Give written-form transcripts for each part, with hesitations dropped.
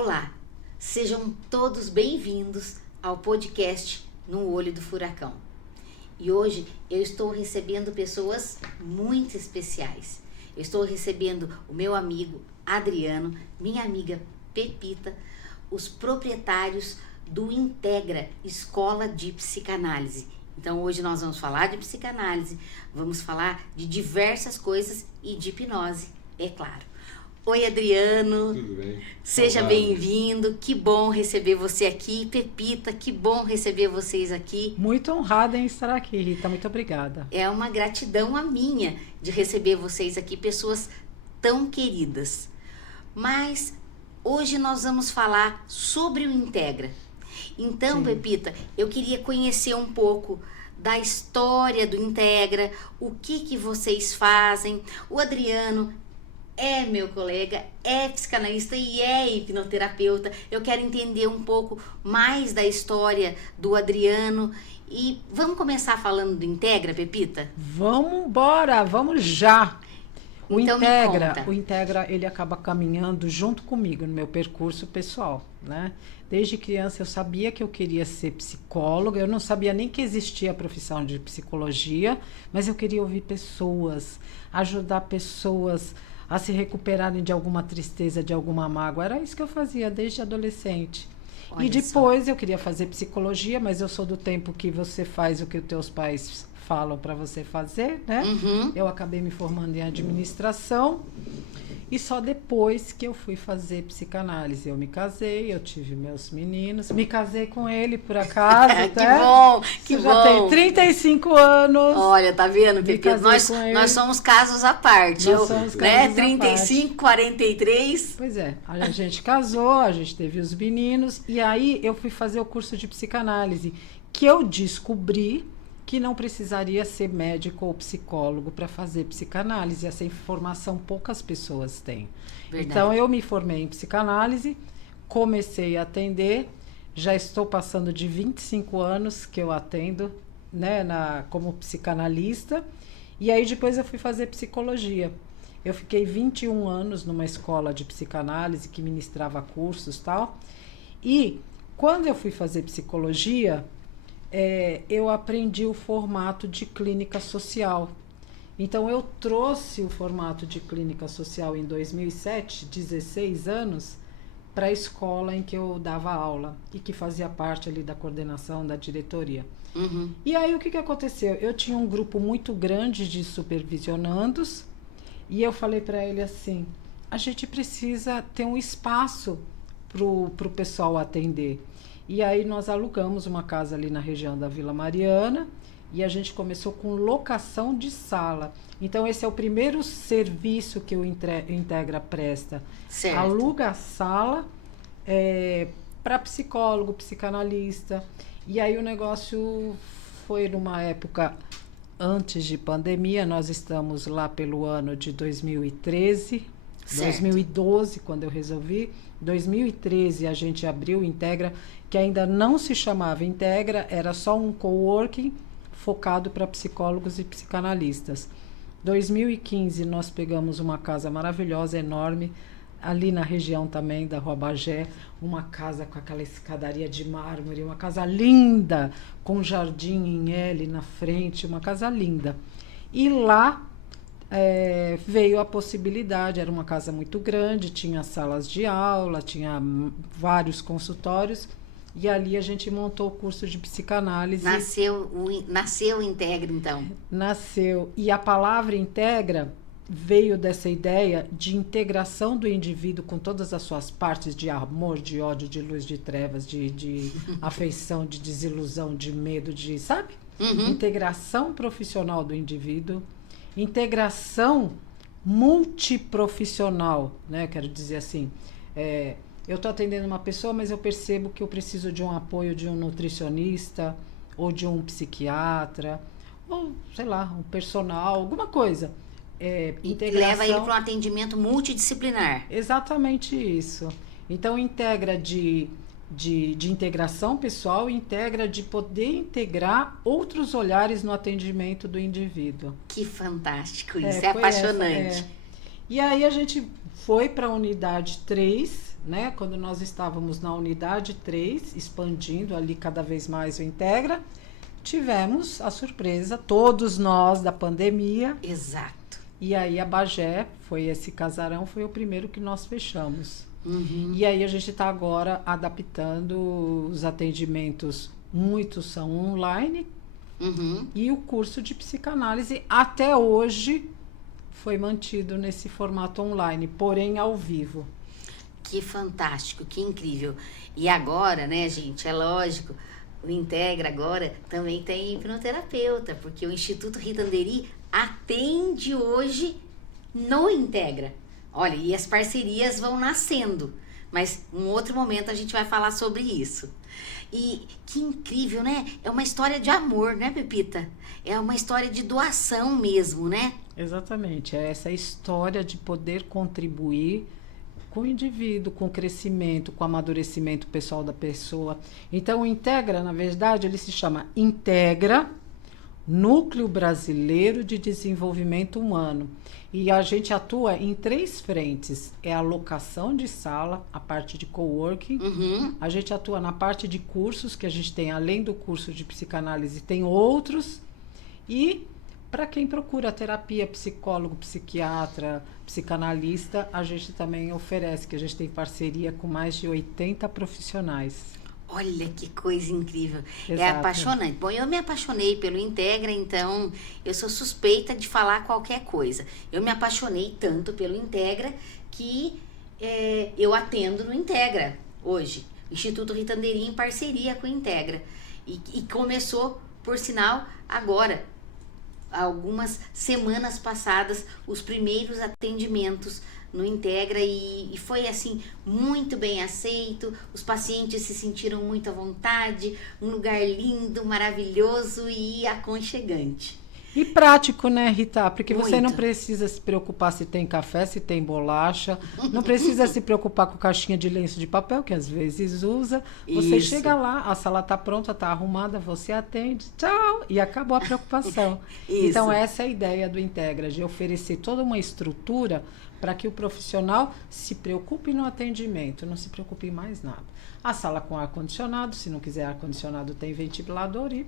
Olá, sejam todos bem-vindos ao podcast No Olho do Furacão. E hoje eu estou recebendo pessoas muito especiais. Eu estou recebendo o meu amigo Adriano, minha amiga Pepita, os proprietários do Integra Escola de Psicanálise. Então hoje nós vamos falar de psicanálise, vamos falar de diversas coisas e de hipnose, é claro. Oi, Adriano. Tudo bem? Seja bem-vindo. Que bom receber você aqui. Pepita, que bom receber vocês aqui. Muito honrada em estar aqui, Rita. Muito obrigada. É uma gratidão a minha de receber vocês aqui, pessoas tão queridas. Mas hoje nós vamos falar sobre o Integra. Então, sim, Pepita, eu queria conhecer um pouco da história do Integra, o que vocês fazem. O Adriano é meu colega, é psicanalista e é hipnoterapeuta. Eu quero entender um pouco mais da história do Adriano. E vamos começar falando do Integra, Pepita? Vamos embora, vamos já. Então, O Integra, ele acaba caminhando junto comigo no meu percurso pessoal, né? Desde criança eu sabia que eu queria ser psicóloga, eu não sabia nem que existia a profissão de psicologia, mas eu queria ouvir pessoas, ajudar pessoas a se recuperarem de alguma tristeza, de alguma mágoa. Era isso que eu fazia desde adolescente. Olha e depois só. Eu queria fazer psicologia, mas eu sou do tempo que você faz o que os teus pais falam para você fazer, né? Uhum. Eu acabei me formando em administração e só depois que eu fui fazer psicanálise. Eu me casei, eu tive meus meninos, me casei com ele por acaso, que bom, que eu bom. Já tenho 35 anos. Olha, tá vendo, Pepita? Nós somos casos à parte. Nós somos casos 35, 43. Pois é, a gente casou, a gente teve os meninos e aí eu fui fazer o curso de psicanálise, que eu descobri que não precisaria ser médico ou psicólogo para fazer psicanálise. Essa informação poucas pessoas têm. Verdade. Então, eu me formei em psicanálise, comecei a atender, já estou passando de 25 anos que eu atendo, né, como psicanalista, e aí depois eu fui fazer psicologia. Eu fiquei 21 anos numa escola de psicanálise que ministrava cursos e tal, e quando eu fui fazer psicologia, eu aprendi o formato de clínica social. Então, eu trouxe o formato de clínica social em 2007, 16 anos, para a escola em que eu dava aula e que fazia parte ali da coordenação da diretoria. Uhum. E aí, o que aconteceu? Eu tinha um grupo muito grande de supervisionandos e eu falei para ele assim, a gente precisa ter um espaço para o pessoal atender. E aí nós alugamos uma casa ali na região da Vila Mariana e a gente começou com locação de sala. Então esse é o primeiro serviço que o Integra presta. Certo. Aluga a sala para psicólogo, psicanalista. E aí o negócio foi numa época antes de pandemia, nós estamos lá pelo ano de 2013, certo. 2012, quando eu resolvi. 2013 a gente abriu o Integra, que ainda não se chamava Integra, era só um coworking focado para psicólogos e psicanalistas. 2015 nós pegamos uma casa maravilhosa, enorme, ali na região também da Rua Bagé, uma casa com aquela escadaria de mármore, uma casa linda, com jardim em L na frente, uma casa linda. E lá veio a possibilidade, era uma casa muito grande, tinha salas de aula, tinha vários consultórios, e ali a gente montou o curso de psicanálise. Nasceu o Integra, então? Nasceu. E a palavra Integra veio dessa ideia de integração do indivíduo com todas as suas partes de amor, de ódio, de luz, de trevas, de afeição, de desilusão, de medo, sabe? Uhum. Integração profissional do indivíduo, integração multiprofissional, né? Quero dizer assim, eu estou atendendo uma pessoa, mas eu percebo que eu preciso de um apoio de um nutricionista, ou de um psiquiatra, ou, sei lá, um personal, alguma coisa. Integração, leva ele para um atendimento multidisciplinar. Exatamente isso. Então, integra de integração pessoal, integra de poder integrar outros olhares no atendimento do indivíduo. Que fantástico isso, é apaixonante. E aí a gente foi para a unidade 3, né, quando nós estávamos na unidade 3, expandindo ali cada vez mais o Integra, tivemos a surpresa, todos nós da pandemia. Exato. E aí a Bagé, esse casarão, foi o primeiro que nós fechamos. Uhum. E aí a gente está agora adaptando os atendimentos, muitos são online, e o curso de psicanálise até hoje foi mantido nesse formato online, porém ao vivo. Que fantástico, que incrível. E agora, né, gente, é lógico, o Integra agora também tem hipnoterapeuta, porque o Instituto Rita Andery atende hoje no Integra. Olha, e as parcerias vão nascendo, mas em outro momento a gente vai falar sobre isso. E que incrível, né? É uma história de amor, né, Pepita? É uma história de doação mesmo, né? Exatamente, é essa história de poder contribuir com o indivíduo, com o crescimento, com o amadurecimento pessoal da pessoa. Então, o Integra, na verdade, ele se chama Integra Núcleo Brasileiro de Desenvolvimento Humano. E a gente atua em 3 frentes. É a locação de sala, a parte de coworking. A gente atua na parte de cursos, que a gente tem, além do curso de psicanálise, tem outros. E para quem procura terapia, psicólogo, psiquiatra, psicanalista, a gente também oferece, que a gente tem parceria com mais de 80 profissionais. Olha que coisa incrível. Exato. É apaixonante. Bom, eu me apaixonei pelo Integra, então eu sou suspeita de falar qualquer coisa. Eu me apaixonei tanto pelo Integra que eu atendo no Integra hoje. Instituto Rita Andery em parceria com o Integra. E começou, por sinal, agora, algumas semanas passadas, os primeiros atendimentos no Integra e foi assim muito bem aceito, os pacientes se sentiram muito à vontade, um lugar lindo, maravilhoso e aconchegante. E prático, né, Rita? Porque você Muito. não precisa se preocupar se tem café, se tem bolacha, não precisa se preocupar com caixinha de lenço de papel, que às vezes usa. Você Isso. chega lá, a sala está pronta, está arrumada, você atende, tchau, e acabou a preocupação. Isso. Então, essa é a ideia do Integra, de oferecer toda uma estrutura para que o profissional se preocupe no atendimento, não se preocupe em mais nada. A sala com ar-condicionado, se não quiser ar-condicionado, tem ventilador e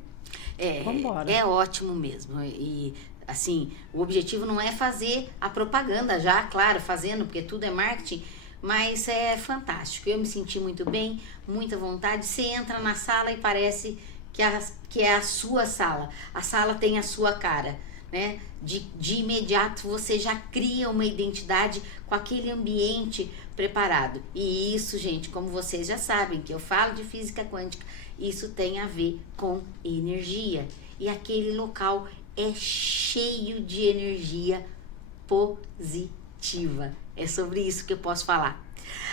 vambora. É ótimo mesmo. E assim, o objetivo não é fazer a propaganda já, claro, fazendo, porque tudo é marketing, mas é fantástico. Eu me senti muito bem, muita vontade. Você entra na sala e parece que é a sua sala. A sala tem a sua cara, né? De imediato você já cria uma identidade com aquele ambiente preparado. E isso, gente, como vocês já sabem, que eu falo de física quântica, isso tem a ver com energia. E aquele local é cheio de energia positiva. É sobre isso que eu posso falar.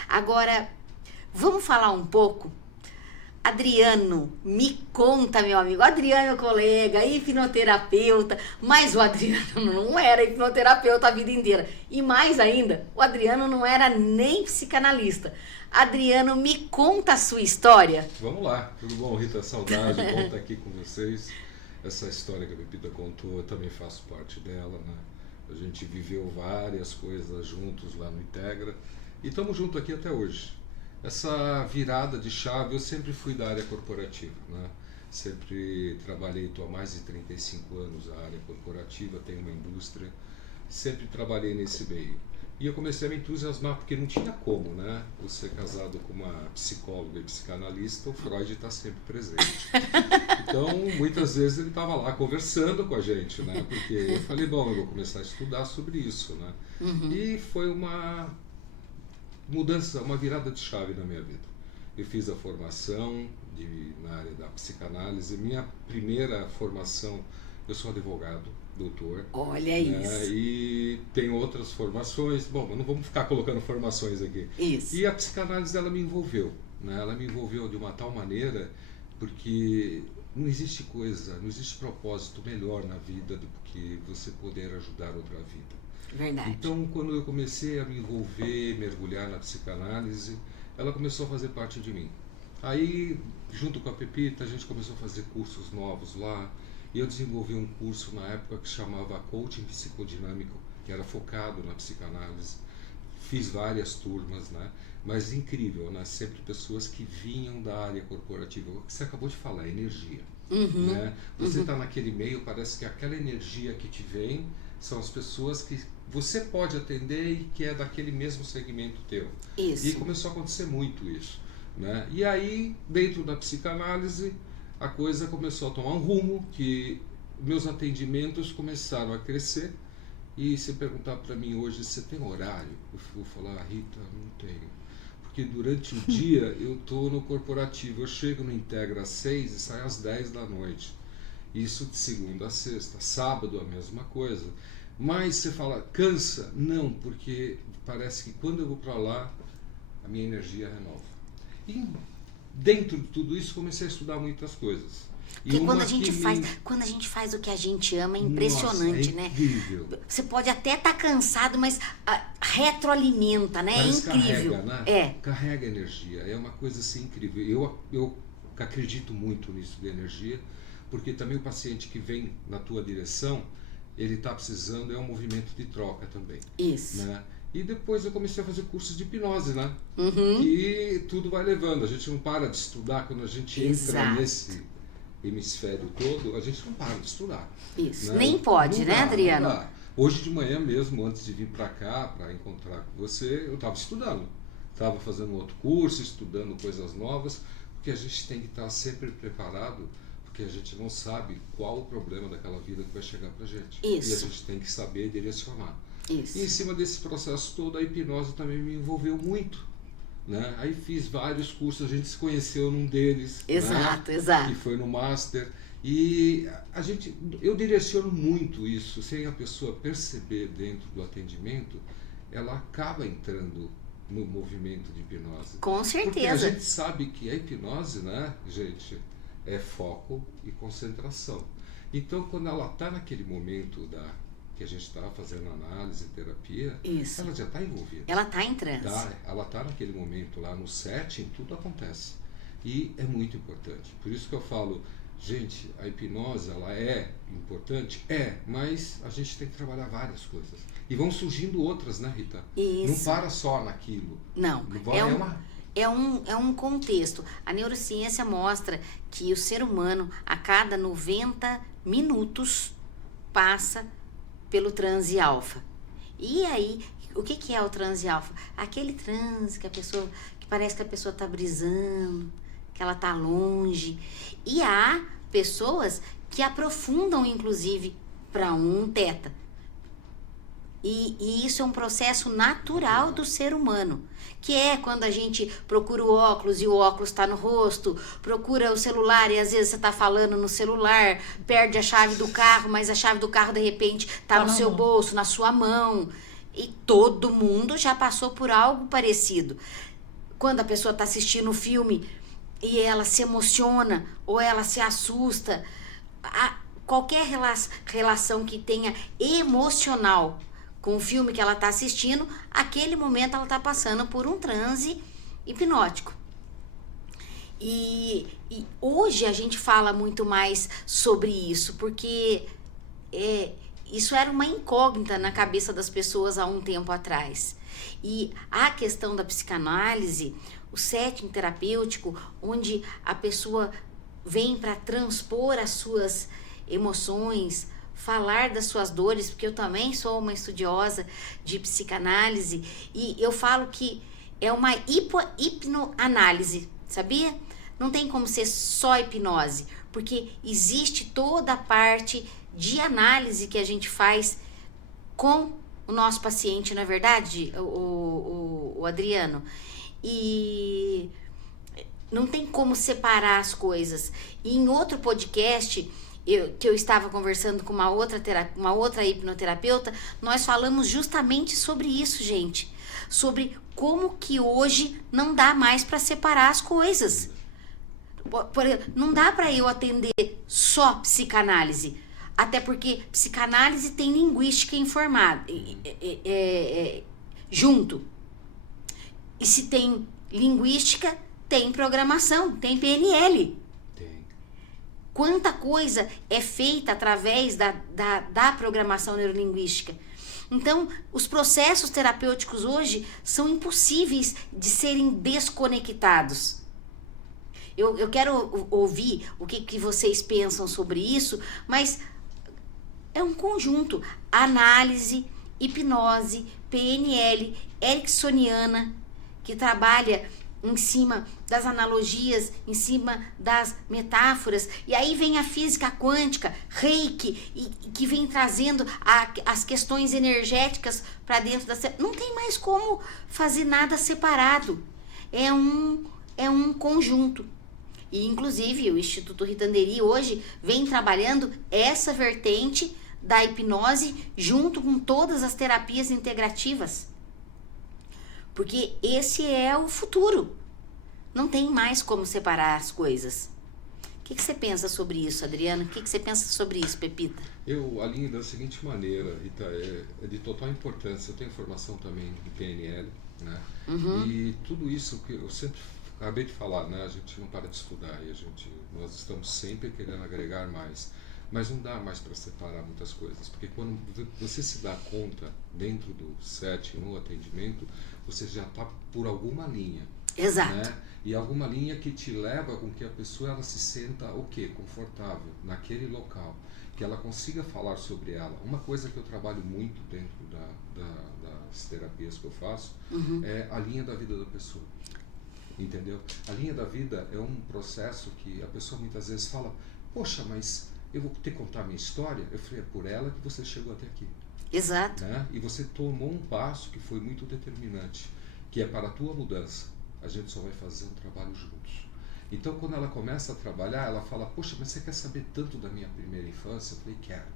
Agora, vamos falar um pouco. Adriano, me conta, meu amigo. Adriano é meu colega, hipnoterapeuta, mas o Adriano não era hipnoterapeuta a vida inteira. E mais ainda, o Adriano não era nem psicanalista. Adriano, me conta a sua história. Vamos lá, tudo bom, Rita? Saudade, bom estar aqui com vocês. Essa história que a Pepita contou, eu também faço parte dela, né? A gente viveu várias coisas juntos lá no Integra e estamos juntos aqui até hoje. Essa virada de chave, eu sempre fui da área corporativa, né? Sempre trabalhei, estou há mais de 35 anos na área corporativa, tenho uma indústria, sempre trabalhei nesse meio. E eu comecei a me entusiasmar, porque não tinha como, né? Você casado com uma psicóloga e psicanalista, o Freud está sempre presente. Então, muitas vezes ele estava lá conversando com a gente, né? Porque eu falei, bom, eu vou começar a estudar sobre isso, né? E foi uma mudança, uma virada de chave na minha vida. Eu fiz a formação na área da psicanálise. Minha primeira formação, eu sou advogado, doutor. Olha né? isso. E tem outras formações. Bom, mas não vamos ficar colocando formações aqui. Isso. E a psicanálise, ela me envolveu. Né? Ela me envolveu de uma tal maneira, porque não existe coisa, não existe propósito melhor na vida do que você poder ajudar outra vida. Verdade. Então, quando eu comecei a me envolver, mergulhar na psicanálise, ela começou a fazer parte de mim. Aí, junto com a Pepita, a gente começou a fazer cursos novos lá. E eu desenvolvi um curso na época que chamava Coaching Psicodinâmico, que era focado na psicanálise. fiz várias turmas, né? Mas incrível, né? Sempre pessoas que vinham da área corporativa. O que você acabou de falar, energia. Né? Você está naquele meio, parece que aquela energia que te vem são as pessoas que você pode atender e que é daquele mesmo segmento teu. Isso. E começou a acontecer muito isso, né? E aí, dentro da psicanálise, a coisa começou a tomar um rumo que meus atendimentos começaram a crescer. E se perguntar para mim hoje, você tem horário? Eu vou falar, Rita, não tenho. Porque durante o dia eu estou no corporativo, eu chego no Integra às 6 e saio às 10 da noite. Isso de segunda a sexta. Sábado a mesma coisa. Mas você fala, cansa? Não, porque parece que quando eu vou para lá, a minha energia renova. E dentro de tudo isso comecei a estudar muitas coisas. Porque quando a gente faz o que a gente ama, é impressionante, Nossa, é incrível. né? Você pode até estar cansado, mas retroalimenta, né? Parece é incrível. Carrega, né? Carrega energia. É uma coisa assim incrível. Eu acredito muito nisso de energia, porque também o paciente que vem na tua direção, ele está precisando, é um movimento de troca também. Isso. Né? E depois eu comecei a fazer cursos de hipnose, né? E tudo vai levando. A gente não para de estudar quando a gente entra nesse hemisfério todo, a gente não para de estudar. Isso. Né? Nem pode, né, Adriano? Não dá. Hoje de manhã mesmo, antes de vir para cá, para encontrar com você, eu estava estudando. Estava fazendo outro curso, estudando coisas novas, porque a gente tem que estar sempre preparado, porque a gente não sabe qual o problema daquela vida que vai chegar para a gente. Isso. E a gente tem que saber direcionar. Isso. E em cima desse processo todo, a hipnose também me envolveu muito. Né? Aí fiz vários cursos, a gente se conheceu num deles. Exato, né? exato. Que foi no Master. E eu direciono muito isso, sem a pessoa perceber dentro do atendimento, ela acaba entrando no movimento de hipnose. Com certeza. Porque a gente sabe que a hipnose, né, gente, é foco e concentração. Então, quando ela está naquele momento que a gente está fazendo análise, terapia, isso, ela já está envolvida. Ela está em transe. Ela está naquele momento lá no setting, tudo acontece. E é muito importante. Por isso que eu falo, gente, a hipnose, ela é importante? É, mas a gente tem que trabalhar várias coisas. E vão surgindo outras, né, Rita? Isso. Não para só naquilo. Não, é um contexto. A neurociência mostra que o ser humano, a cada 90 minutos, passa pelo transe alfa. E aí, o que é o transe alfa? Aquele transe que parece que a pessoa está brisando, que ela está longe. E há pessoas que aprofundam, inclusive, para um teta. E isso é um processo natural do ser humano, que é quando a gente procura o óculos e o óculos está no rosto, procura o celular e às vezes você está falando no celular, perde a chave do carro, mas a chave do carro de repente está no seu bolso, na sua mão. E todo mundo já passou por algo parecido. Quando a pessoa está assistindo o filme e ela se emociona ou ela se assusta, qualquer relação que tenha emocional com o filme que ela está assistindo, aquele momento ela está passando por um transe hipnótico. E hoje a gente fala muito mais sobre isso, porque isso era uma incógnita na cabeça das pessoas há um tempo atrás. E a questão da psicanálise, o setting terapêutico, onde a pessoa vem para transpor as suas emoções, falar das suas dores, porque eu também sou uma estudiosa de psicanálise, e eu falo que é uma hipnoanálise, sabia? Não tem como ser só hipnose, porque existe toda a parte de análise que a gente faz com o nosso paciente, não é verdade, o Adriano? E não tem como separar as coisas. E em outro podcast que eu estava conversando com uma outra hipnoterapeuta, nós falamos justamente sobre isso, gente. Sobre como que hoje não dá mais para separar as coisas. Não dá para eu atender só psicanálise. Até porque psicanálise tem linguística informada junto. E se tem linguística, tem programação, tem PNL. Quanta coisa é feita através da programação neurolinguística. Então, os processos terapêuticos hoje são impossíveis de serem desconectados. Eu quero ouvir o que vocês pensam sobre isso, mas é um conjunto. Análise, hipnose, PNL, ericksoniana, que trabalha em cima das analogias, em cima das metáforas. E aí vem a física quântica, Reiki, que vem trazendo as questões energéticas para dentro da... Não tem mais como fazer nada separado. É um conjunto. E, inclusive, o Instituto Ritanderi hoje vem trabalhando essa vertente da hipnose junto com todas as terapias integrativas. Porque esse é o futuro. Não tem mais como separar as coisas. O que você pensa sobre isso, Adriano? O que você pensa sobre isso, Pepita? Eu alinho da seguinte maneira, Rita, é de total importância. Eu tenho formação também em PNL, né? E tudo isso que eu sempre acabei de falar, né? A gente não para de estudar e nós estamos sempre querendo agregar mais. Mas não dá mais para separar muitas coisas, porque quando você se dá conta dentro do set, no atendimento, você já está por alguma linha. Exato. Né? E alguma linha que te leva com que a pessoa ela se sinta o quê? Confortável naquele local, que ela consiga falar sobre ela. Uma coisa que eu trabalho muito dentro das terapias que eu faço é a linha da vida da pessoa. Entendeu? A linha da vida é um processo que a pessoa muitas vezes fala, poxa, mas eu vou ter que contar a minha história? Eu falei, é por ela que você chegou até aqui. Exato. Né? E você tomou um passo que foi muito determinante, que é para a tua mudança. A gente só vai fazer um trabalho juntos. Então, quando ela começa a trabalhar, ela fala, poxa, mas você quer saber tanto da minha primeira infância? Eu falei, quero.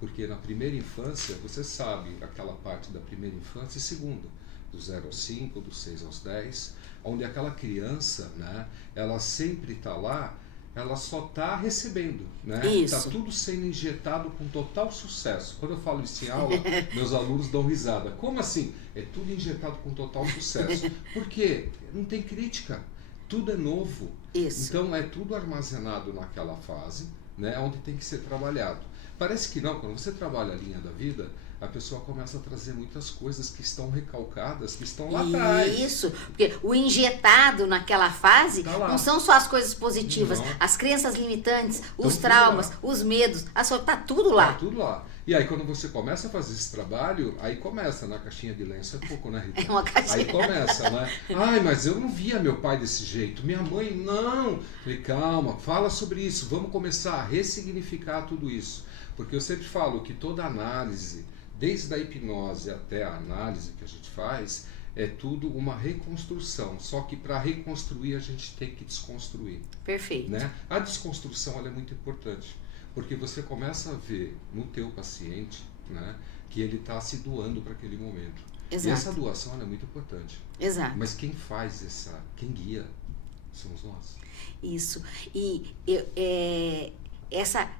Porque na primeira infância, você sabe aquela parte da primeira infância e segunda, do 0 aos 5, do 6 aos 10, onde aquela criança, né, ela sempre está lá, ela só está recebendo, né? Está tudo sendo injetado com total sucesso. Quando eu falo isso em aula, meus alunos dão risada. Como assim? É tudo injetado com total sucesso. Por quê? Não tem crítica. Tudo é novo. Isso. Então é tudo armazenado naquela fase, né? Onde tem que ser trabalhado. Parece que não, quando você trabalha a linha da vida, a pessoa começa a trazer muitas coisas que estão recalcadas, que estão lá atrás. Isso, porque o injetado naquela fase não são só as coisas positivas, as crenças limitantes, os traumas, os medos, tá tudo lá. Tá tudo lá. E aí quando você começa a fazer esse trabalho, aí começa, na caixinha de lenço é pouco, né, Rita? É uma caixinha. Aí começa, né? Ai, mas eu não via meu pai desse jeito, minha mãe, não. Falei, calma, fala sobre isso, vamos começar a ressignificar tudo isso. Porque eu sempre falo que toda análise, desde a hipnose até a análise que a gente faz, é tudo uma reconstrução. Só que para reconstruir a gente tem que desconstruir. Perfeito. Né? A desconstrução ela é muito importante, porque você começa a ver no teu paciente, né, que ele está se doando para aquele momento. Exato. E essa doação ela é muito importante. Exato. Mas quem faz quem guia, somos nós. Isso. E essa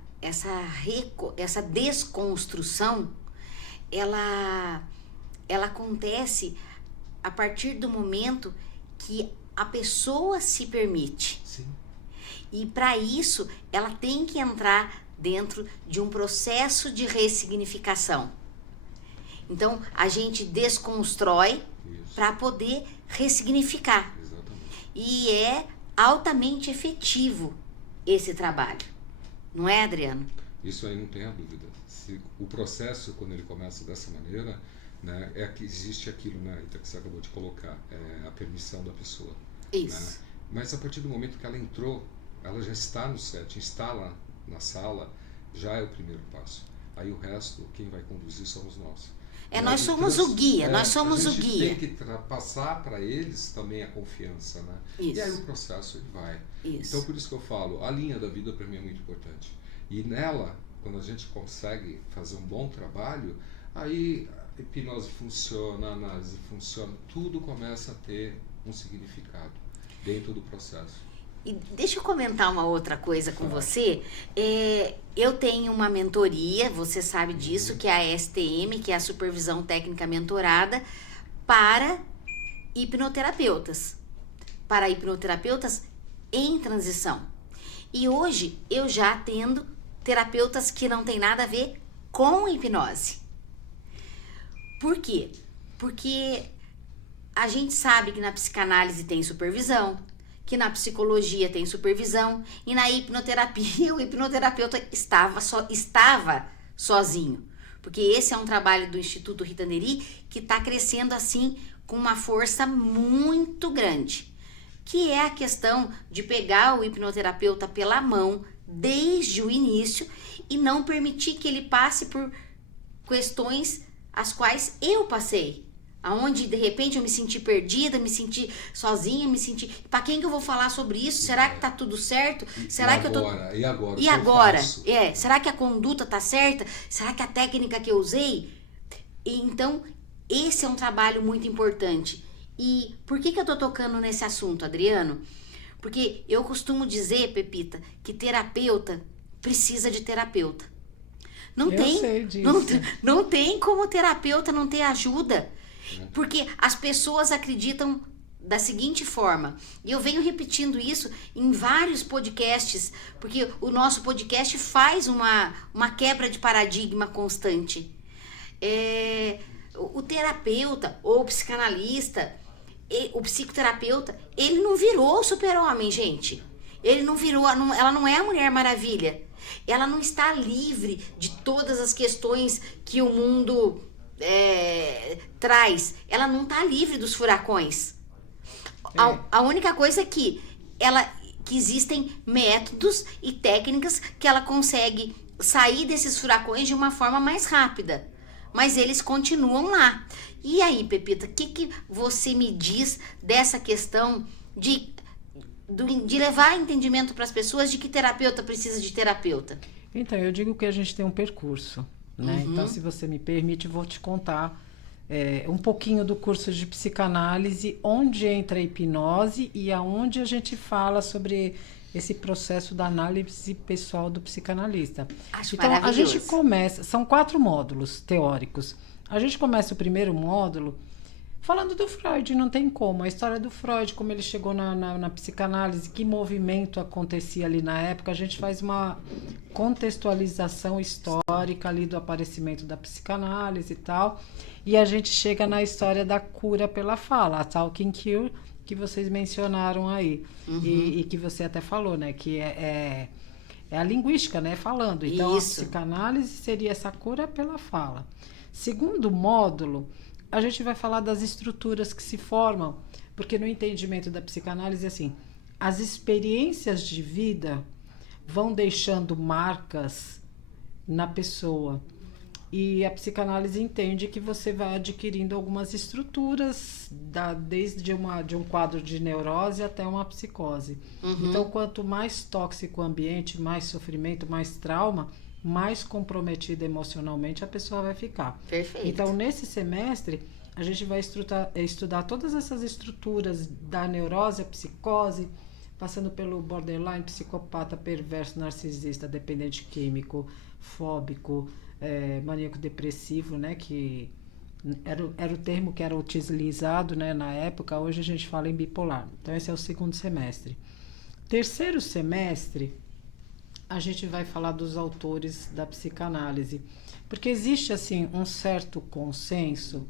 desconstrução, ela acontece a partir do momento que a pessoa se permite. Sim. E para isso, ela tem que entrar dentro de um processo de ressignificação. Então, a gente desconstrói para poder ressignificar. Exatamente. E é altamente efetivo esse trabalho. Não é, Adriano? Isso aí não tem a dúvida. O processo, quando ele começa dessa maneira, né, é que existe aquilo, né, que você acabou de colocar, a permissão da pessoa. Isso. Né? Mas a partir do momento que ela entrou, ela já está no set, está lá na sala, já é o primeiro passo. Aí o resto, quem vai conduzir somos nós. Nós somos o guia, nós somos o guia. A gente tem que passar para eles também a confiança, né? Isso. E aí o processo ele vai. Isso. Então por isso que eu falo, a linha da vida para mim é muito importante. E nela, quando a gente consegue fazer um bom trabalho, aí a hipnose funciona, a análise funciona, tudo começa a ter um significado dentro do processo. E deixa eu comentar uma outra coisa com você. Eu tenho uma mentoria, você sabe disso, que é a STM, que é a Supervisão Técnica Mentorada, para hipnoterapeutas. Para hipnoterapeutas em transição. E hoje eu já atendo terapeutas que não tem nada a ver com hipnose. Por quê? Porque a gente sabe que na psicanálise tem supervisão, que na psicologia tem supervisão, e na hipnoterapia o hipnoterapeuta estava sozinho. Porque esse é um trabalho do Instituto Rita Neri que está crescendo assim com uma força muito grande. Que é a questão de pegar o hipnoterapeuta pela mão desde o início e não permitir que ele passe por questões as quais eu passei. Aonde de repente eu me senti perdida, me senti sozinha, me senti... Para quem que eu vou falar sobre isso? Será que tá tudo certo? Será que eu tô... E agora? E agora? Será que a conduta tá certa? Será que a técnica que eu usei? Então, esse é um trabalho muito importante. E por que eu tô tocando nesse assunto, Adriano? Porque eu costumo dizer, Pepita, que terapeuta precisa de terapeuta. Não tem como terapeuta não ter ajuda. Porque as pessoas acreditam da seguinte forma, e eu venho repetindo isso em vários podcasts, porque o nosso podcast faz uma quebra de paradigma constante. O terapeuta ou o psicanalista, o psicoterapeuta, ele não virou o super-homem, gente. Ele não virou, ela não é a Mulher Maravilha. Ela não está livre de todas as questões que o mundo traz. Ela não está livre dos furacões. A única coisa é que existem métodos e técnicas que ela consegue sair desses furacões de uma forma mais rápida. Mas eles continuam lá. E aí, Pepita, o que você me diz dessa questão de levar entendimento para as pessoas de que terapeuta precisa de terapeuta? Então, eu digo que a gente tem um percurso, né? Uhum. Então, se você me permite, vou te contar um pouquinho do curso de psicanálise, onde entra a hipnose e aonde a gente fala sobre esse processo da análise pessoal do psicanalista. Acho então, maravilhoso. a gente começa, são 4 módulos teóricos. A gente começa o primeiro módulo falando do Freud, não tem como. A história do Freud, como ele chegou na psicanálise, que movimento acontecia ali na época. A gente faz uma contextualização histórica ali do aparecimento da psicanálise e tal. E a gente chega na história da cura pela fala, a Talking Cure, que vocês mencionaram aí. Uhum. E que você até falou, né? Que é a linguística, né? Falando. Então, Isso. a psicanálise seria essa cura pela fala. Segundo módulo, a gente vai falar das estruturas que se formam, porque no entendimento da psicanálise, assim, as experiências de vida vão deixando marcas na pessoa. E a psicanálise entende que você vai adquirindo algumas estruturas, desde de um quadro de neurose até uma psicose. Uhum. Então, quanto mais tóxico o ambiente, mais sofrimento, mais trauma, mais comprometida emocionalmente a pessoa vai ficar. Perfeito. Então, nesse semestre, a gente vai estudar todas essas estruturas da neurose, a psicose, passando pelo borderline, psicopata, perverso, narcisista, dependente químico, fóbico, maníaco depressivo, né, que era o termo que era utilizado, né, na época. Hoje a gente fala em bipolar. Então, esse é o segundo semestre. Terceiro semestre, a gente vai falar dos autores da psicanálise, porque existe assim um certo consenso.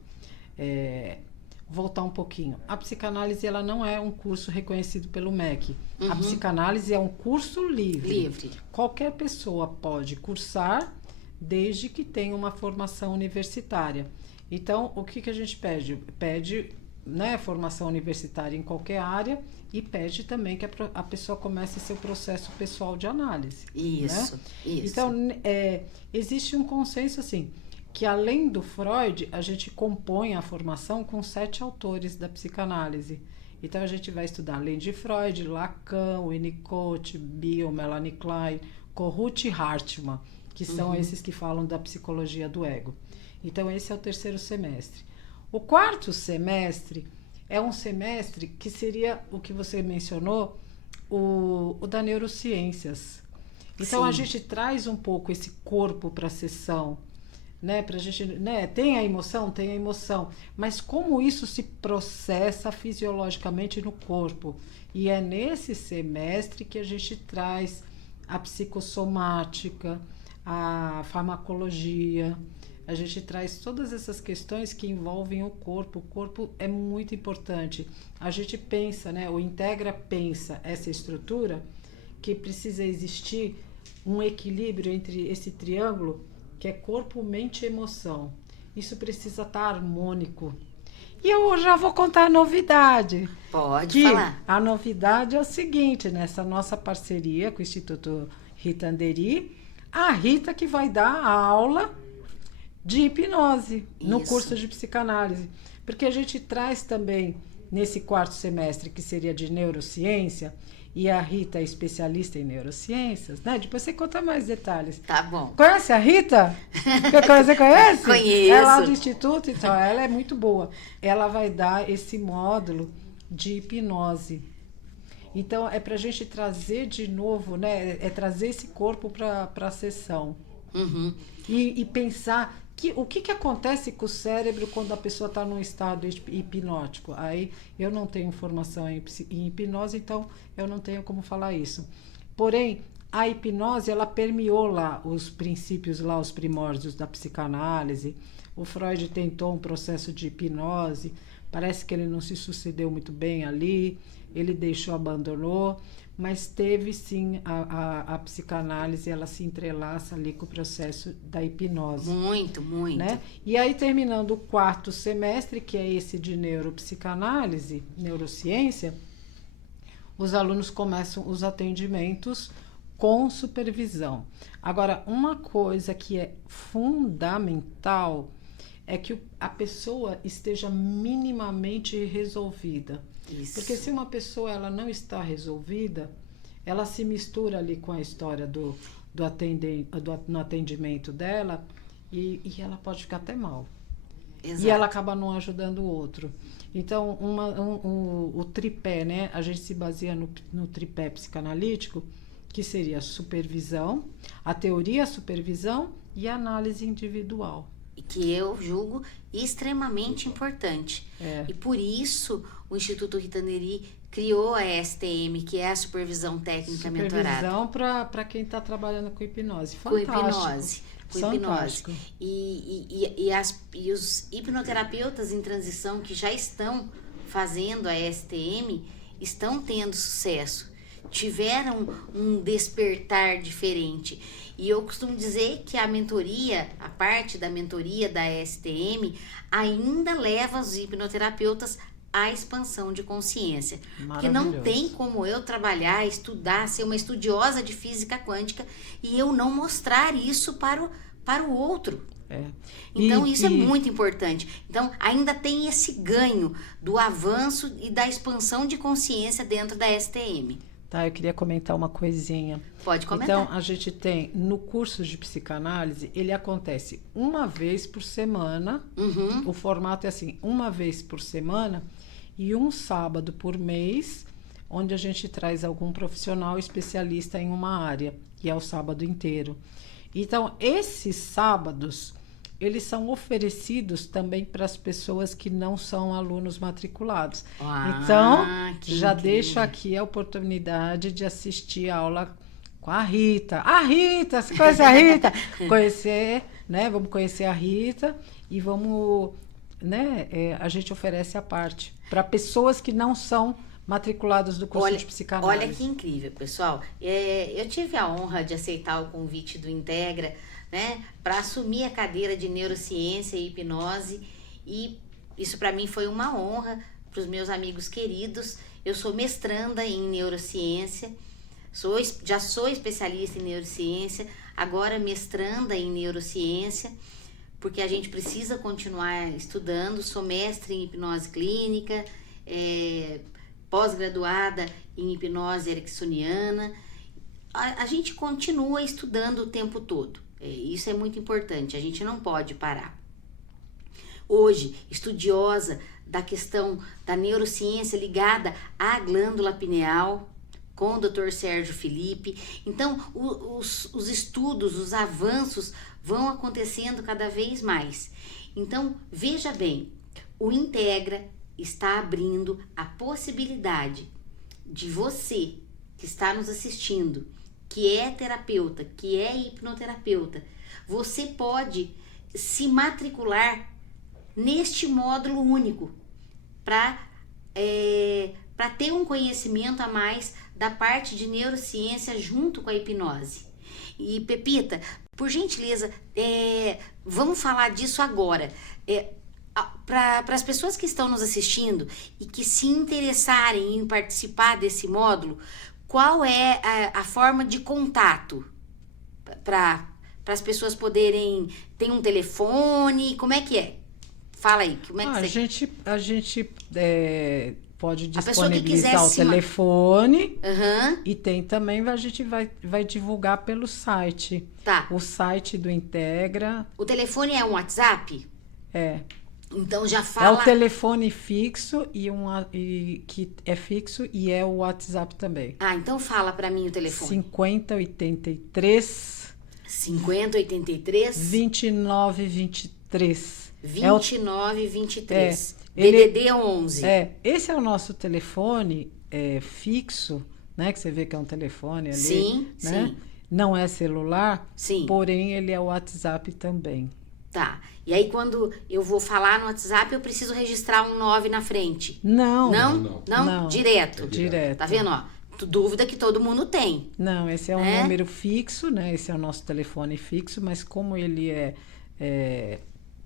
Voltar um pouquinho, a psicanálise ela não é um curso reconhecido pelo MEC. Uhum. A psicanálise é um curso livre. Qualquer pessoa pode cursar, desde que tenha uma formação universitária. Então, o que a gente pede? Pede, né, formação universitária em qualquer área, e pede também que a pessoa comece seu processo pessoal de análise. Isso, né? isso. Então, existe um consenso assim, que além do Freud, a gente compõe a formação com 7 autores da psicanálise. Então, a gente vai estudar, além de Freud, Lacan, Winnicott, Bill, Melanie Klein, Corrut e Hartmann, que são esses que falam da psicologia do ego. Então, esse é o terceiro semestre. O quarto semestre é um semestre que seria o que você mencionou, o da neurociências. Então, Sim. A gente traz um pouco esse corpo para a sessão, né? Pra gente, né? Tem a emoção, mas como isso se processa fisiologicamente no corpo? E é nesse semestre que a gente traz a psicossomática, a farmacologia, a gente traz todas essas questões que envolvem o corpo. O corpo é muito importante. A gente pensa, né? O Integra pensa essa estrutura que precisa existir um equilíbrio entre esse triângulo que é corpo, mente e emoção. Isso precisa estar harmônico. E eu já vou contar a novidade. Pode falar. A novidade é o seguinte, nessa nossa parceria com o Instituto Rita Andery, a Rita que vai dar a aula de hipnose no Isso. curso de psicanálise. Porque a gente traz também, nesse 4º semestre, que seria de neurociência, e a Rita é especialista em neurociências, né? Depois você conta mais detalhes. Tá bom. Conhece a Rita? Você conhece? Conheço. Ela é lá do Instituto, então ela é muito boa. Ela vai dar esse módulo de hipnose. Então, é para a gente trazer de novo, né? É trazer esse corpo para a sessão. Uhum. E pensar o que acontece com o cérebro quando a pessoa está num estado hipnótico. Aí eu não tenho formação em hipnose, então eu não tenho como falar isso. Porém, a hipnose, ela permeou lá os princípios, lá os primórdios da psicanálise. O Freud tentou um processo de hipnose, parece que ele não se sucedeu muito bem ali, ele deixou, abandonou, mas teve sim a psicanálise, ela se entrelaça ali com o processo da hipnose. Muito, muito. Né? E aí, terminando o 4º semestre, que é esse de neuropsicanálise, neurociência, os alunos começam os atendimentos com supervisão. Agora, uma coisa que é fundamental é que a pessoa esteja minimamente resolvida. Isso. Porque se uma pessoa ela não está resolvida, ela se mistura ali com a história no atendimento dela e ela pode ficar até mal. Exato. E ela acaba não ajudando o outro. Então, o tripé, né? A gente se baseia no tripé psicanalítico, que seria a supervisão, a teoria, a supervisão e a análise individual. Que eu julgo extremamente importante. É. E por isso o Instituto Rita Andery criou a STM, que é a Supervisão Técnica Mentorada. Supervisão para quem está trabalhando com hipnose. Com Fantástico. hipnose. Com Fantástico. hipnose. E os hipnoterapeutas em transição que já estão fazendo a STM estão tendo sucesso. Tiveram um despertar diferente. E eu costumo dizer que a mentoria, a parte da mentoria da STM, ainda leva os hipnoterapeutas à expansão de consciência. Porque não tem como eu trabalhar, estudar, ser uma estudiosa de física quântica e eu não mostrar isso para o outro. É. Então, isso é muito importante. Então, ainda tem esse ganho do avanço e da expansão de consciência dentro da STM. Tá, eu queria comentar uma coisinha. Pode comentar. Então, a gente tem, no curso de psicanálise, ele acontece uma vez por semana. Uhum. O formato é assim, uma vez por semana e um sábado por mês, onde a gente traz algum profissional especialista em uma área, que é o sábado inteiro. Então, esses sábados, eles são oferecidos também para as pessoas que não são alunos matriculados. Então, já deixo aqui a oportunidade de assistir a aula com a Rita. A Rita, você conhece a Rita? Conhecer, né? Vamos conhecer a Rita e vamos, né? A gente oferece a parte para pessoas que não são matriculados do curso de psicanálise. Olha que incrível, pessoal. Eu tive a honra de aceitar o convite do Integra, né, para assumir a cadeira de neurociência e hipnose, e isso para mim foi uma honra, para os meus amigos queridos. Eu sou mestranda em neurociência, já sou especialista em neurociência, agora mestranda em neurociência, porque a gente precisa continuar estudando. Sou mestre em hipnose clínica, pós-graduada em hipnose ericksoniana. A gente continua estudando o tempo todo. Isso é muito importante, a gente não pode parar. Hoje, estudiosa da questão da neurociência ligada à glândula pineal, com o Dr. Sérgio Felipe. Então, os estudos, os avanços vão acontecendo cada vez mais. Então, veja bem, o Integra está abrindo a possibilidade de você que está nos assistindo, que é terapeuta, que é hipnoterapeuta, você pode se matricular neste módulo único para ter um conhecimento a mais da parte de neurociência junto com a hipnose. E Pepita, por gentileza, vamos falar disso agora. Para as pessoas que estão nos assistindo e que se interessarem em participar desse módulo, qual é a forma de contato para as pessoas poderem... Tem um telefone? Como é que é? Fala aí, como é que você... A gente pode A pessoa que disponibilizar quiser o telefone Aham, e tem também, a gente vai divulgar pelo site. tá. O site do Integra O telefone é um WhatsApp? é Então já o fala... telefone fixo que é fixo e é o WhatsApp também. Ah, então fala para mim o telefone. 5083 5083 2923. 2923. ele- DDD 11. Esse é o nosso telefone fixo, né? Que você vê que é um telefone ali, Sim, né? sim. Não é celular, Sim. porém ele é o WhatsApp também. Tá. E aí quando eu vou falar no WhatsApp, eu preciso registrar um 9 na frente. Não, Não? Não. Direto. É direto. Tá vendo, ó? Dúvida que todo mundo tem. Não, esse é um É? número fixo, né? Esse é o nosso telefone fixo, mas como ele é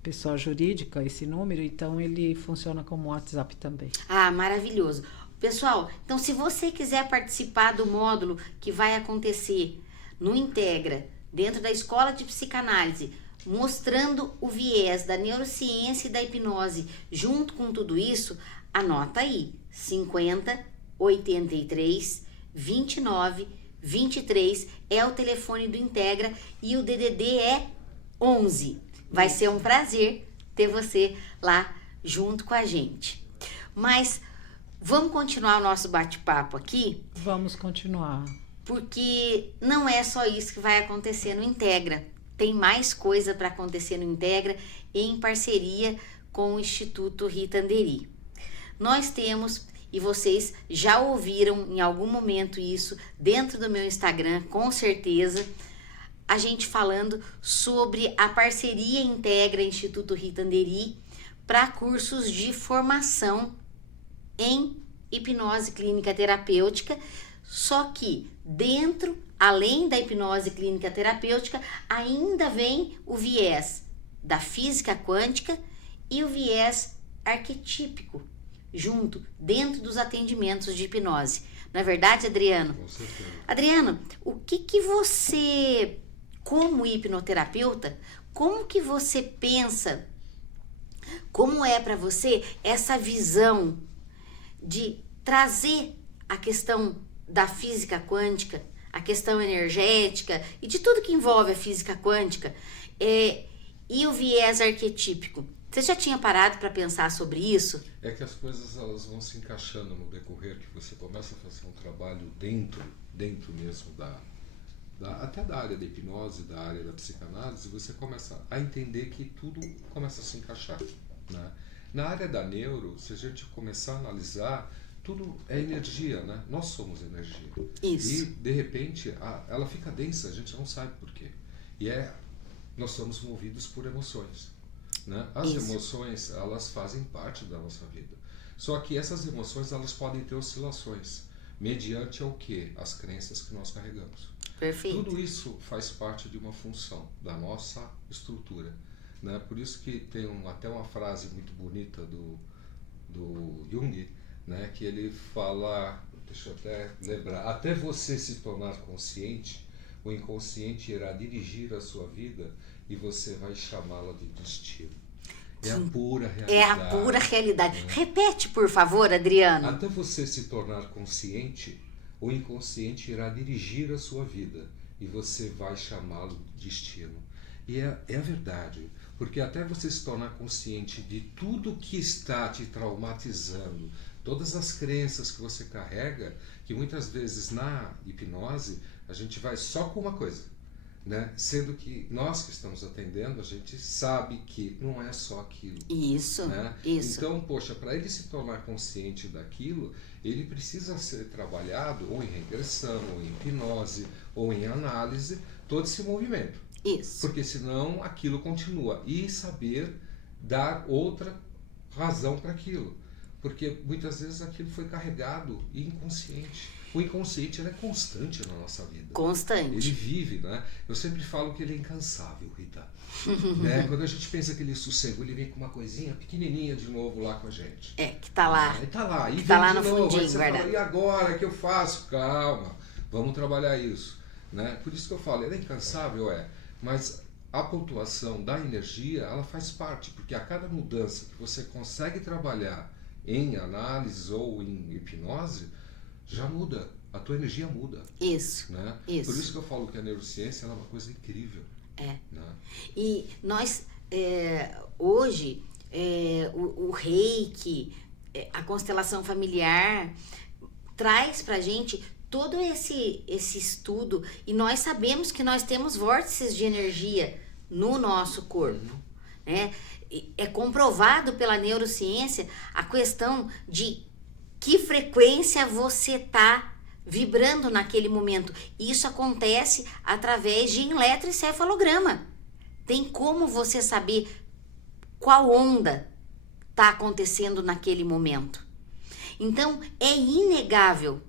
pessoa jurídica, esse número, então ele funciona como WhatsApp também. Ah, maravilhoso. Pessoal, então se você quiser participar do módulo que vai acontecer no Integra, dentro da Escola de Psicanálise, mostrando o viés da neurociência e da hipnose, junto com tudo isso, anota aí, 50 83 29 23 é o telefone do Integra e o DDD é 11. Vai ser um prazer ter você lá junto com a gente. Mas vamos continuar o nosso bate-papo aqui, Vamos continuar. porque não é só isso que vai acontecer no Integra. Tem mais coisa para acontecer no Integra em parceria com o Instituto Rita Andery. Nós temos, e vocês já ouviram em algum momento isso dentro do meu Instagram, com certeza, a gente falando sobre a parceria Integra Instituto Rita Andery para cursos de formação em hipnose clínica terapêutica, só que dentro, além da hipnose clínica terapêutica, ainda vem o viés da física quântica e o viés arquetípico junto, dentro dos atendimentos de hipnose. Não é verdade, Adriano? Com certeza. Adriano, o que você, como hipnoterapeuta, como que você pensa, como é para você essa visão de trazer a questão da física quântica, a questão energética e de tudo que envolve a física quântica e o viés arquetípico? Você já tinha parado para pensar sobre isso? É que as coisas elas vão se encaixando no decorrer que você começa a fazer um trabalho dentro mesmo até da área da hipnose, da área da psicanálise, você começa a entender que tudo começa a se encaixar, né? Na área da neuro, se a gente começar a analisar, tudo é energia, né? Nós somos energia. Isso. E, de repente, ela fica densa, a gente não sabe por quê. Nós somos movidos por emoções, né? As Isso. emoções, elas fazem parte da nossa vida. Só que essas emoções, elas podem ter oscilações, mediante ao quê? As crenças que nós carregamos. Perfeito. Tudo isso faz parte de uma função da nossa estrutura, né? Por isso que tem até uma frase muito bonita do Jung, né? Que ele fala, deixa eu até lembrar, até você se tornar consciente, o inconsciente irá dirigir a sua vida e você vai chamá-la de destino. É a pura realidade. É a pura realidade. Repete, por favor, Adriano. Até você se tornar consciente, o inconsciente irá dirigir a sua vida e você vai chamá-lo de destino. E é a verdade, porque até você se tornar consciente de tudo que está te traumatizando, todas as crenças que você carrega, que muitas vezes na hipnose a gente vai só com uma coisa, né? Sendo que nós que estamos atendendo, a gente sabe que não é só aquilo. Isso, Né? isso. Então, poxa, para ele se tornar consciente daquilo, ele precisa ser trabalhado ou em regressão, ou em hipnose, ou em análise, todo esse movimento. Isso. Porque senão aquilo continua. E saber dar outra razão para aquilo. Porque muitas vezes aquilo foi carregado e inconsciente. O inconsciente ele é constante na nossa vida. Constante. Ele vive, né? Eu sempre falo que ele é incansável, Rita. Né? Quando a gente pensa que ele sossegou, ele vem com uma coisinha pequenininha de novo lá com a gente. Que tá lá. Ele tá lá. E Que vem tá lá de no novo. fundinho, Aí você verdade. fala, e agora? O que eu faço? Calma. Vamos trabalhar isso. Né? Por isso que eu falo, ele é incansável, mas a pontuação da energia, ela faz parte, porque a cada mudança que você consegue trabalhar em análise ou em hipnose, já muda, a tua energia muda. Isso, Né? isso. Por isso que eu falo que a neurociência ela é uma coisa incrível. Né? E nós, hoje, o reiki, a constelação familiar, traz pra gente todo esse estudo, e nós sabemos que nós temos vórtices de energia no nosso corpo, né? É comprovado pela neurociência a questão de que frequência você está vibrando naquele momento. Isso acontece através de eletroencefalograma. Tem como você saber qual onda está acontecendo naquele momento. Então, é inegável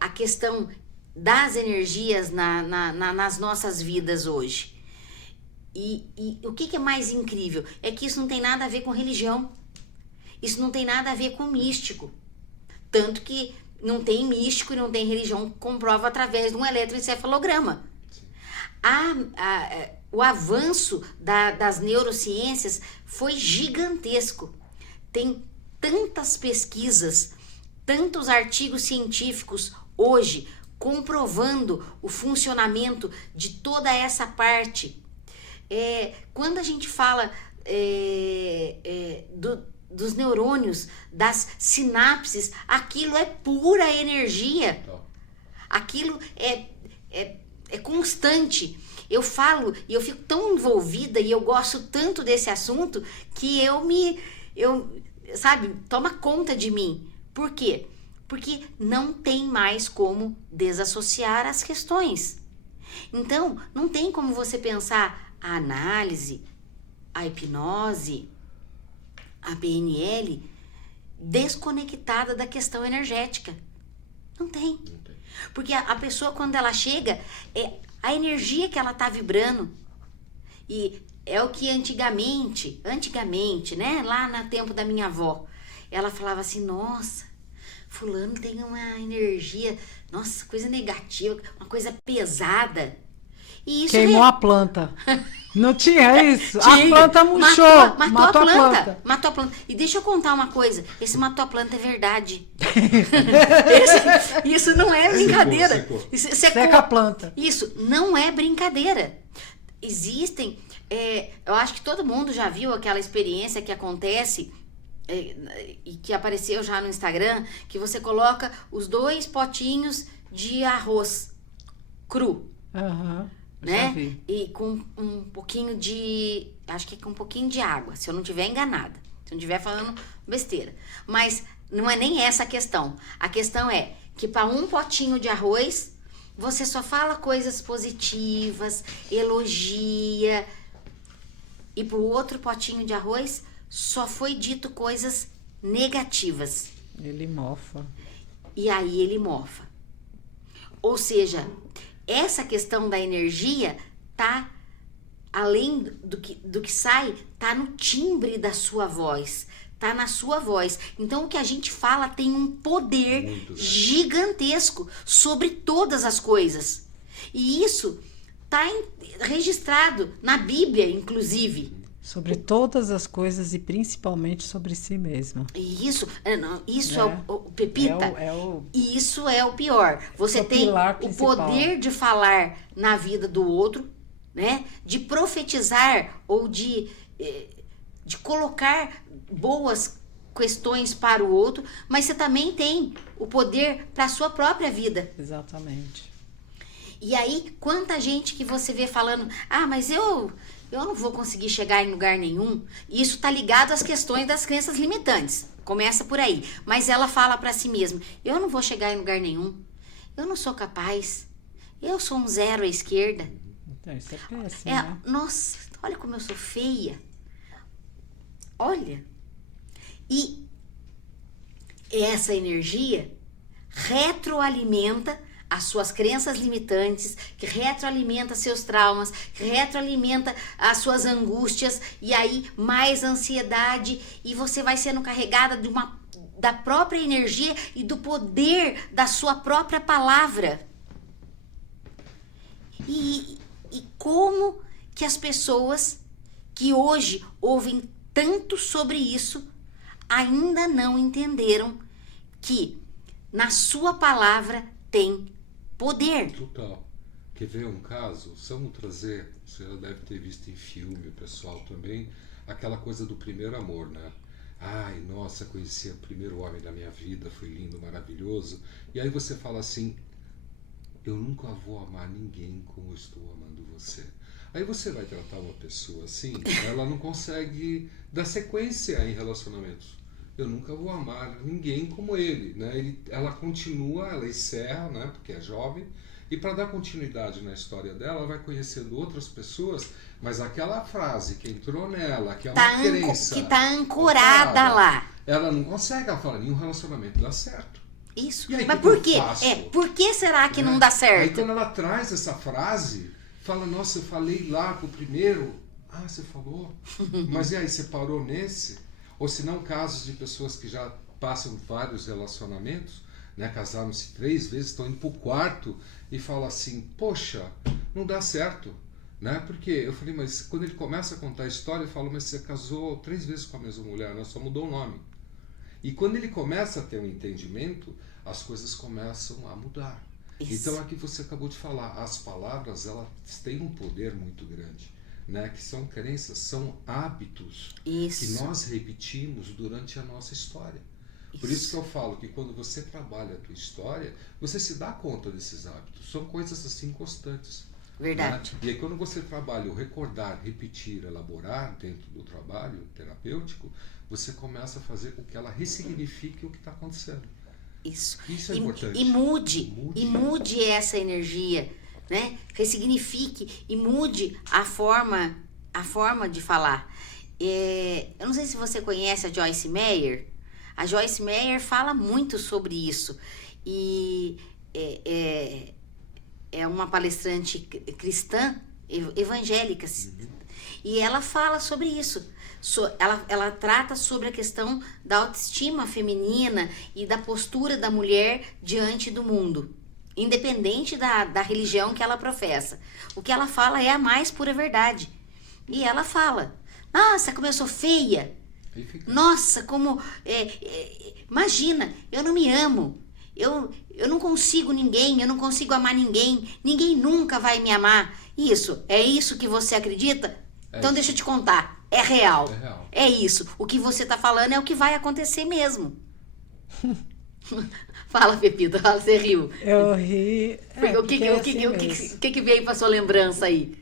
a questão das energias nas nossas vidas hoje. E o que é mais incrível? É que isso não tem nada a ver com religião. Isso não tem nada a ver com místico. Tanto que não tem místico e não tem religião, comprova através de um eletroencefalograma. O avanço das neurociências foi gigantesco. Tem tantas pesquisas, tantos artigos científicos hoje comprovando o funcionamento de toda essa parte. Quando a gente fala dos neurônios, das sinapses, aquilo é pura energia. Aquilo é constante. Eu falo e eu fico tão envolvida e eu gosto tanto desse assunto que sabe, toma conta de mim. Por quê? Porque não tem mais como desassociar as questões. Então, não tem como você pensar a análise, a hipnose, a PNL desconectada da questão energética. Não tem. Porque a pessoa, quando ela chega, a energia que ela tá vibrando. E é o que antigamente, né, lá no tempo da minha avó, ela falava assim, nossa, fulano tem uma energia, nossa, coisa negativa, uma coisa pesada. E isso queimou a planta. Não tinha isso? Tinha. A planta murchou. Matou a planta. E deixa eu contar uma coisa. Esse matou a planta é verdade. Isso não é brincadeira. Seca a planta. Isso não é brincadeira. Existem... eu acho que todo mundo já viu aquela experiência que acontece e que apareceu já no Instagram, que você coloca os 2 potinhos de arroz cru. Né? E com um pouquinho de... acho que com um pouquinho de água, se eu não estiver enganada. Se eu não estiver falando besteira. Mas não é nem essa a questão. A questão é que para um potinho de arroz, você só fala coisas positivas, elogia. E para o outro potinho de arroz, só foi dito coisas negativas. Ele mofa. E aí ele mofa. Ou seja... essa questão da energia tá, além do que sai, tá no timbre da sua voz, tá na sua voz. Então o que a gente fala tem um poder gigantesco sobre todas as coisas. E isso tá registrado na Bíblia, inclusive. Sobre todas as coisas e principalmente sobre si mesmo. Isso é o Pepita. E isso é o pior. Você tem o poder de falar na vida do outro, né? De profetizar ou de colocar boas questões para o outro, mas você também tem o poder para a sua própria vida. Exatamente. E aí, quanta gente que você vê falando, mas eu não vou conseguir chegar em lugar nenhum. E isso tá ligado às questões das crenças limitantes. Começa por aí. Mas ela fala para si mesma, eu não vou chegar em lugar nenhum. Eu não sou capaz. Eu sou um 0 à esquerda. Então, isso é péssimo, né? Nossa, olha como eu sou feia. Olha. E essa energia retroalimenta as suas crenças limitantes, que retroalimenta seus traumas, que retroalimenta as suas angústias, e aí mais ansiedade, e você vai sendo carregada da própria energia e do poder da sua própria palavra. E como que as pessoas que hoje ouvem tanto sobre isso ainda não entenderam que na sua palavra tem poder. Total. Quer ver um caso? Vamos trazer, você já deve ter visto em filme, o pessoal também, aquela coisa do primeiro amor, né? Ai, nossa, conheci o primeiro homem da minha vida, foi lindo, maravilhoso. E aí você fala assim, eu nunca vou amar ninguém como eu estou amando você. Aí você vai tratar uma pessoa assim, ela não consegue dar sequência em relacionamentos. Eu nunca vou amar ninguém como ele, né? Ela continua, ela encerra, né? Porque é jovem, e para dar continuidade na história dela, ela vai conhecendo outras pessoas, mas aquela frase que entrou nela, que é uma crença, que tá ancorada lá. Ela não consegue, ela fala, nenhum relacionamento dá certo. Isso. Aí, mas que por que quê? eu faço? Por que será que não dá Aí certo? quando ela traz essa frase, fala, nossa, eu falei lá pro primeiro. Ah, você falou? Mas e aí, você parou nesse? Ou se não, casos de pessoas que já passam vários relacionamentos, né, casaram-se 3 vezes, estão indo pro quarto e falam assim, poxa, não dá certo, né? Porque eu falei, mas quando ele começa a contar a história, eu falo, mas você casou 3 vezes com a mesma mulher, né? Só mudou o nome. E quando ele começa a ter um entendimento, as coisas começam a mudar. Isso. Então, aqui você acabou de falar, as palavras, elas têm um poder muito grande. Né, que são crenças, são hábitos Isso. que nós repetimos durante a nossa história. Por isso que eu falo que quando você trabalha a tua história, você se dá conta desses hábitos. São coisas assim constantes. Verdade. Né? E aí quando você trabalha o recordar, repetir, elaborar dentro do trabalho terapêutico, você começa a fazer com que ela ressignifique o que está acontecendo. Isso. Isso é importante. E mude essa energia. Né? Ressignifique e mude a forma de falar. Eu não sei se você conhece a Joyce Meyer. A Joyce Meyer fala muito sobre isso. E é uma palestrante cristã, evangélica. E ela fala sobre isso. Ela trata sobre a questão da autoestima feminina e da postura da mulher diante do mundo. Independente da religião que ela professa. O que ela fala é a mais pura verdade. E ela fala, nossa, como eu sou feia. Nossa, como... imagina, eu não me amo. Eu não consigo ninguém, eu não consigo amar ninguém. Ninguém nunca vai me amar. É isso que você acredita? Então deixa eu te contar. É real. É isso. O que você está falando é o que vai acontecer mesmo. Fala, Pepito, você riu. Eu ri. O que veio para sua lembrança aí?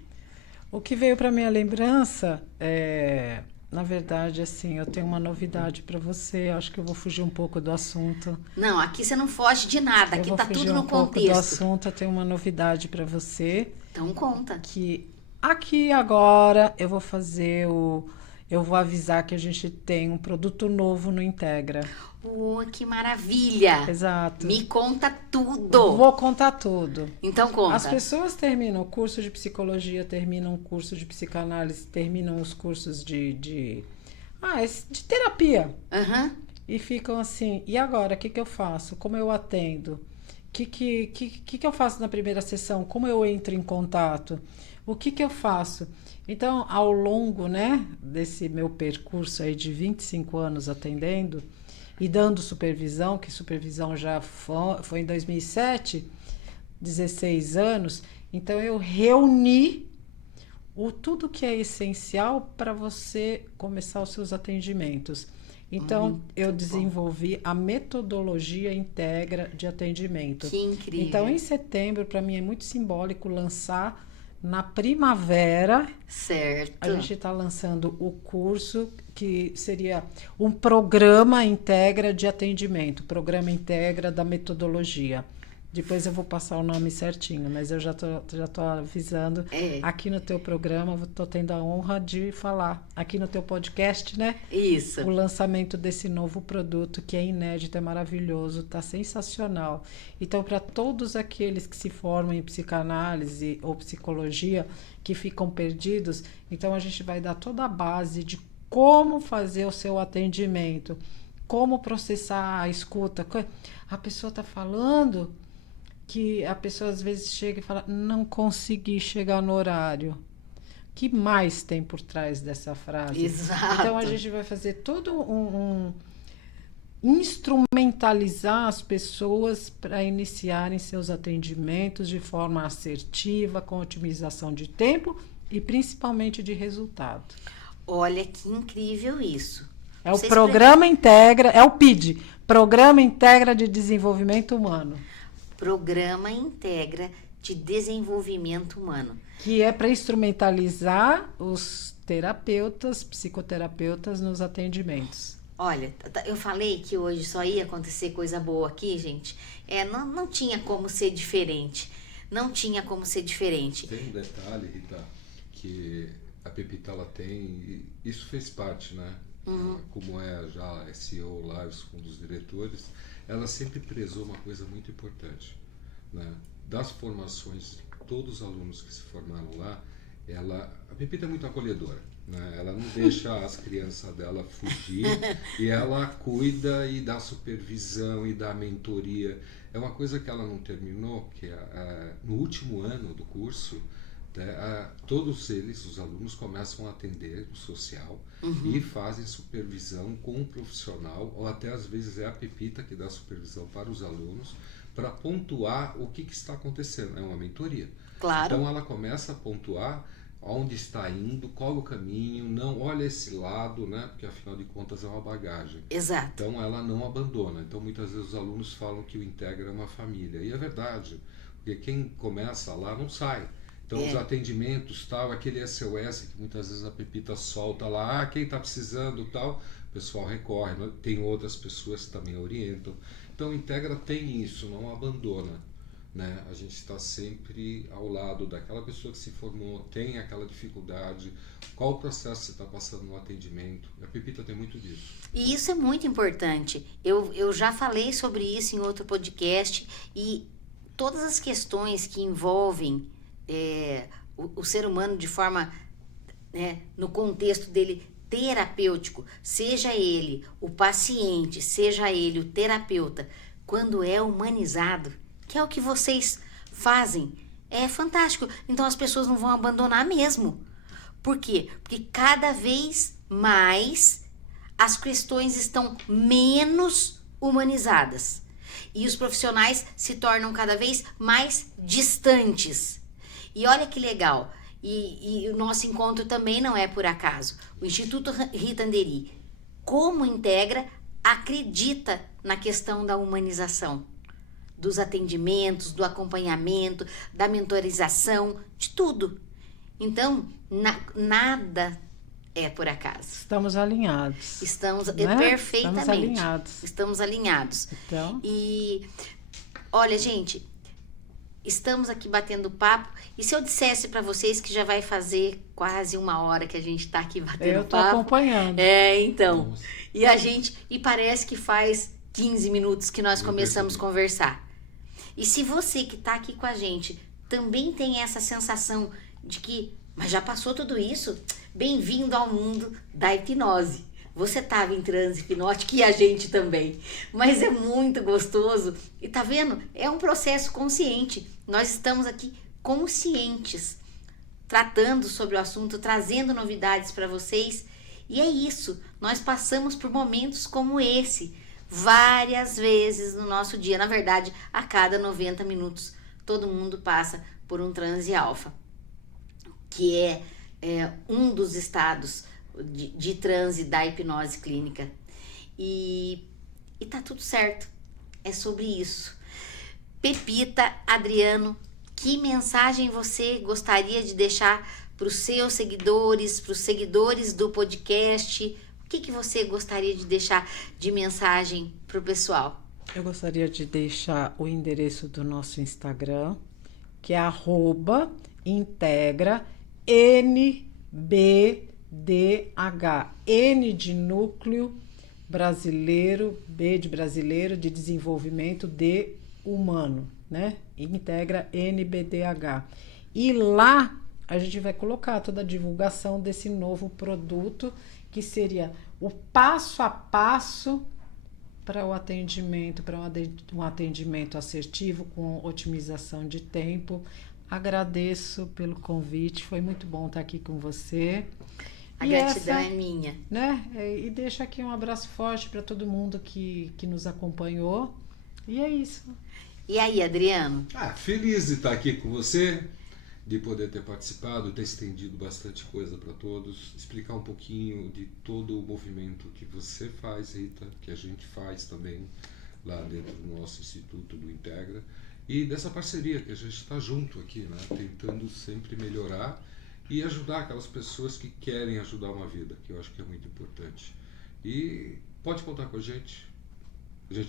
O que veio para minha lembrança na verdade, assim, eu tenho uma novidade para você. Acho que eu vou fugir um pouco do assunto. Não, aqui você não foge de nada. Aqui tá tudo no contexto. Do assunto, eu tenho uma novidade para você. Então conta. Que aqui agora eu vou avisar que a gente tem um produto novo no Integra. Que maravilha! Exato. Me conta tudo! Vou contar tudo. Então conta. As pessoas terminam o curso de psicologia, terminam o curso de psicanálise, terminam os cursos de terapia. Uhum. E ficam assim, e agora? O que eu faço? Como eu atendo? O que eu faço na primeira sessão? Como eu entro em contato? O que eu faço? Então, ao longo, né, desse meu percurso aí de 25 anos atendendo e dando supervisão, que supervisão já foi em 2007, 16 anos, então eu reuni tudo que é essencial para você começar os seus atendimentos. Então, eu desenvolvi a metodologia Integra de atendimento. Que incrível. Então, em setembro, para mim é muito simbólico lançar na primavera. Certo. A gente está lançando o curso que seria um programa Integra de atendimento, programa Integra da metodologia. Depois eu vou passar o nome certinho, mas eu já tô avisando. Aqui no teu programa, eu tô tendo a honra de falar. Aqui no teu podcast, né? Isso. O lançamento desse novo produto, que é inédito, é maravilhoso, tá sensacional. Então, para todos aqueles que se formam em psicanálise ou psicologia, que ficam perdidos, então a gente vai dar toda a base de como fazer o seu atendimento, como processar a escuta. A pessoa está falando que a pessoa às vezes chega e fala, não consegui chegar no horário. O que mais tem por trás dessa frase? Exato. Então a gente vai fazer todo instrumentalizar as pessoas para iniciarem seus atendimentos de forma assertiva, com otimização de tempo e principalmente de resultado. Olha que incrível isso. É o Programa Integra, é o PID, Programa Integra de Desenvolvimento Humano. Programa Integra de Desenvolvimento Humano. Que é para instrumentalizar os terapeutas, psicoterapeutas nos atendimentos. Olha, eu falei que hoje só ia acontecer coisa boa aqui, gente. Não tinha como ser diferente. Não tinha como ser diferente. Tem um detalhe, Rita, que a Pepita ela tem, isso fez parte, né? Ela, como já é CEO lá, um dos diretores, ela sempre prezou uma coisa muito importante, né? Das formações, todos os alunos que se formaram lá, a Pepita é muito acolhedora, né? Ela não deixa as crianças dela fugir e ela cuida e dá supervisão e dá mentoria. É uma coisa que ela não terminou, que no último ano do curso, todos eles, os alunos, começam a atender o social e fazem supervisão com um profissional, ou até às vezes é a Pepita que dá supervisão para os alunos, para pontuar o que está acontecendo. É uma mentoria. Claro. Então ela começa a pontuar onde está indo, qual o caminho, não olha esse lado, né? Porque afinal de contas é uma bagagem. Exato. Então ela não abandona. Então muitas vezes os alunos falam que o Integra é uma família. E é verdade, porque quem começa lá não sai. Então os atendimentos, tal, aquele SOS que muitas vezes a Pepita solta lá, quem está precisando, tal, o pessoal recorre, né? Tem outras pessoas que também orientam. Então o Integra tem isso, não abandona, né? A gente está sempre ao lado daquela pessoa que se formou, tem aquela dificuldade, qual o processo você está passando no atendimento. A Pepita tem muito disso. E isso é muito importante. Eu já falei sobre isso em outro podcast, e todas as questões que envolvem o ser humano de forma, no contexto dele terapêutico, seja ele o paciente, seja ele o terapeuta, quando é humanizado, que é o que vocês fazem, é fantástico. Então as pessoas não vão abandonar mesmo. Por quê? Porque cada vez mais as questões estão menos humanizadas e os profissionais se tornam cada vez mais distantes. E olha que legal, e o nosso encontro também não é por acaso. O Instituto Rita Andery, como Integra, acredita na questão da humanização, dos atendimentos, do acompanhamento, da mentorização, de tudo. Então, nada é por acaso. Estamos alinhados. Estamos, né? Perfeitamente. Estamos alinhados. Estamos alinhados. Então. E, olha, gente, estamos aqui batendo papo. E se eu dissesse para vocês que já vai fazer quase 1 hora que a gente está aqui batendo papo? Eu estou acompanhando. Então. E parece que faz 15 minutos que nós começamos a conversar. E se você que está aqui com a gente também tem essa sensação de que, mas já passou tudo isso? Bem-vindo ao mundo da hipnose. Você estava em transe hipnótico e a gente também. Mas é muito gostoso. E tá vendo? É um processo consciente. Nós estamos aqui conscientes, tratando sobre o assunto, trazendo novidades para vocês. E é isso. Nós passamos por momentos como esse várias vezes no nosso dia. Na verdade, a cada 90 minutos, todo mundo passa por um transe alfa, que é um dos estados de transe da hipnose clínica. E tá tudo certo. É sobre isso. Pepita, Adriano, que mensagem você gostaria de deixar para os seus seguidores, para os seguidores do podcast? O que você gostaria de deixar de mensagem para o pessoal? Eu gostaria de deixar o endereço do nosso Instagram, que é @integra NBDH. N de núcleo brasileiro, B de brasileiro, de desenvolvimento, D humano, né? Integra NBDH. E lá a gente vai colocar toda a divulgação desse novo produto, que seria o passo a passo para o atendimento, para um atendimento assertivo com otimização de tempo. Agradeço pelo convite, foi muito bom estar aqui com você. A gratidão é minha. Né? E deixo aqui um abraço forte para todo mundo que nos acompanhou. E é isso. E aí, Adriano? Feliz de estar aqui com você, de poder ter participado, ter estendido bastante coisa para todos, explicar um pouquinho de todo o movimento que você faz, Rita, que a gente faz também lá dentro do nosso Instituto do Integra, e dessa parceria que a gente está junto aqui, né, tentando sempre melhorar e ajudar aquelas pessoas que querem ajudar uma vida, que eu acho que é muito importante. E pode contar com a gente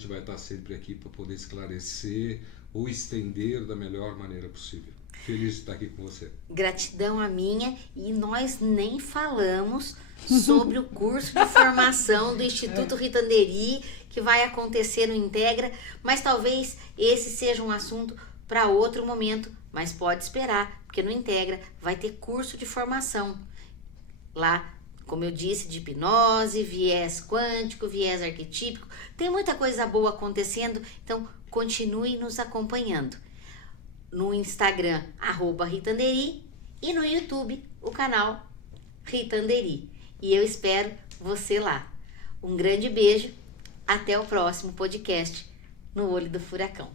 vai estar sempre aqui para poder esclarecer ou estender da melhor maneira possível. Feliz de estar aqui com você. Gratidão a minha, e nós nem falamos sobre o curso de formação do Instituto Rita Andery, que vai acontecer no Integra, mas talvez esse seja um assunto para outro momento, mas pode esperar, porque no Integra vai ter curso de formação. Lá, como eu disse, de hipnose, viés quântico, viés arquetípico, tem muita coisa boa acontecendo, então continue nos acompanhando. No Instagram, @Rita Andery, e no YouTube, o canal Rita Andery. E eu espero você lá. Um grande beijo, até o próximo podcast no Olho do Furacão.